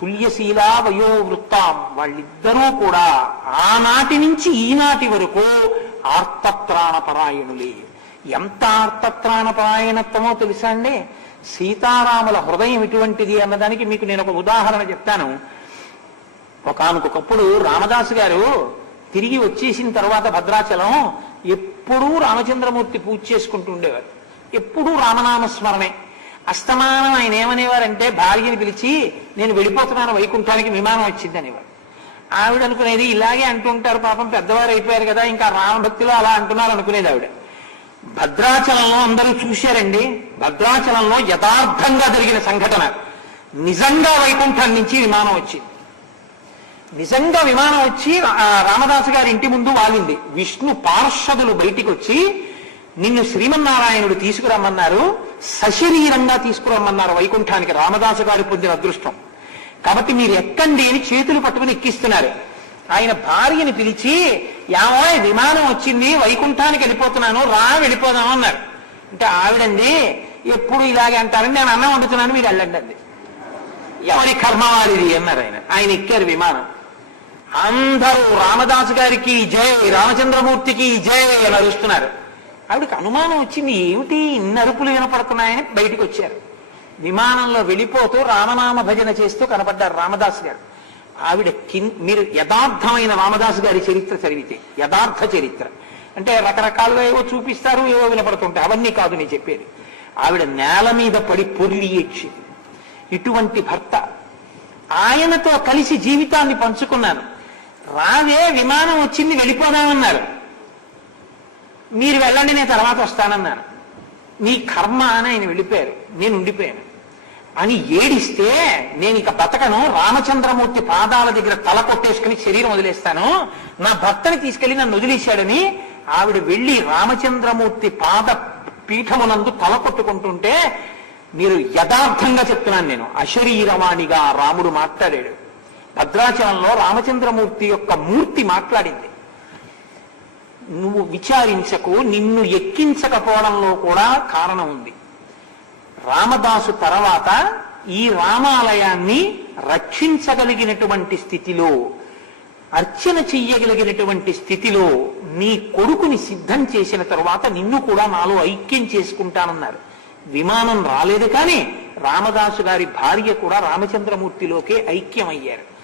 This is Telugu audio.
తుల్యశీల వయోవృత్తాం వాళ్ళిద్దరూ కూడా ఆనాటి నుంచి ఈనాటి వరకు ఆర్తత్రాణపరాయణులే ఎంత ఆర్తత్రాణపరాయణత్వమో తెలుసా అండి? సీతారాముల హృదయం ఇటువంటిది అన్నదానికి మీకు నేను ఒక ఉదాహరణ చెప్తాను. ఒకనకొకప్పుడు రామదాసు గారు తిరిగి వచ్చేసిన తర్వాత భద్రాచలం ఎప్పుడూ రామచంద్రమూర్తి పూజ చేసుకుంటూ ఉండేవారు. ఎప్పుడూ రామనామస్మరణే. అస్తమానం ఆయన ఏమనేవారంటే భార్యని పిలిచి నేను వెళ్ళిపోతున్నాను వైకుంఠానికి విమానం వచ్చింది అనేవారు ఆవిడ అనుకునేది ఇలాగే అంటుంటారు పాపం పెద్దవారు అయిపోయారు కదా ఇంకా రామభక్తిలో అలా అంటున్నారు అనుకునేది ఆవిడ. భద్రాచలంలో అందరూ చూశారండి భద్రాచలంలో యథార్థంగా జరిగిన సంఘటన. నిజంగా వైకుంఠం నుంచి విమానం వచ్చింది. నిజంగా విమానం వచ్చి రామదాసు గారి ఇంటి ముందు వాలింది. విష్ణు పార్షదులు బయటికి వచ్చి నిన్ను శ్రీమన్నారాయణుడు తీసుకురమ్మన్నారు సశరీరంగా తీసుకురమ్మన్నారు వైకుంఠానికి రామదాసు గారి పొందిన అదృష్టం. కాబట్టి మీరు ఎక్కండి అని చేతులు పట్టుకుని ఎక్కిస్తున్నారు. ఆయన భార్యని పిలిచి యావో విమానం వచ్చింది వైకుంఠానికి వెళ్ళిపోతున్నాను రా వెళ్ళిపోదాం అన్నారు. అంటే ఆవిడండి ఎప్పుడు ఇలాగే అంటారని నేను అన్నం వండుతున్నాను మీరు వెళ్ళండి అండి ఎవరి కర్మ వారిది అన్నారు ఆయన. ఆయన ఎక్కారు విమానం. అందరూ రామదాసు గారికి జయ రామచంద్రమూర్తికి జయ అని అరుస్తున్నారు. ఆవిడకి అనుమానం వచ్చింది ఏమిటి ఇన్ని అరుపులు వినపడుతున్నాయని బయటికి వచ్చారు. విమానంలో వెళ్ళిపోతూ రామనామ భజన చేస్తూ కనపడ్డారు రామదాసు గారు. ఆవిడ కిన్ మీరు యథార్థమైన రామదాసు గారి చరిత్ర చదివితే యథార్థ చరిత్ర. అంటే రకరకాలుగా ఏవో చూపిస్తారు ఏవో వినపడుతుంటాయి. అవన్నీ కాదు నేను చెప్పేది. ఆవిడ నేల మీద పడి పొర్లి ఏడ్చింది. ఇటువంటి భర్త ఆయనతో కలిసి జీవితాన్ని పంచుకున్నాను. రావే విమానం వచ్చింది వెళ్ళిపోదామన్నారు. మీరు వెళ్ళండి నేను తర్వాత వస్తానన్నాను. మీ కర్మ అని ఆయన వెళ్ళిపోయారు. నేను ఉండిపోయాను. అని ఏడిస్తే నేను ఇక బతకను రామచంద్రమూర్తి పాదాల దగ్గర తల కొట్టేసుకుని శరీరం వదిలేస్తాను నా భర్తని తీసుకెళ్ళి నన్ను వదిలేశాడని ఆవిడ వెళ్ళి రామచంద్రమూర్తి పాద పీఠమునందు తల కొట్టుకుంటుంటే మీరు యథార్థంగా చెప్తున్నాను నేను. అశరీరవాణిగా రాముడు మాట్లాడాడు. భద్రాచలంలో రామచంద్రమూర్తి యొక్క మూర్తి మాట్లాడింది. నువ్వు విచారించకు నిన్ను ఎక్కించకపోవడంలో కూడా కారణం ఉంది. రామదాసు తర్వాత ఈ రామాలయాన్ని రక్షించగలిగినటువంటి స్థితిలో అర్చన చెయ్యగలిగినటువంటి స్థితిలో నీ కొడుకుని సిద్ధం చేసిన తరువాత నిన్ను కూడా నాలో ఐక్యం చేసుకుంటానన్నారు. విమానం రాలేదు కానీ రామదాసు గారి భార్య కూడా రామచంద్రమూర్తిలోకే ఐక్యమయ్యారు.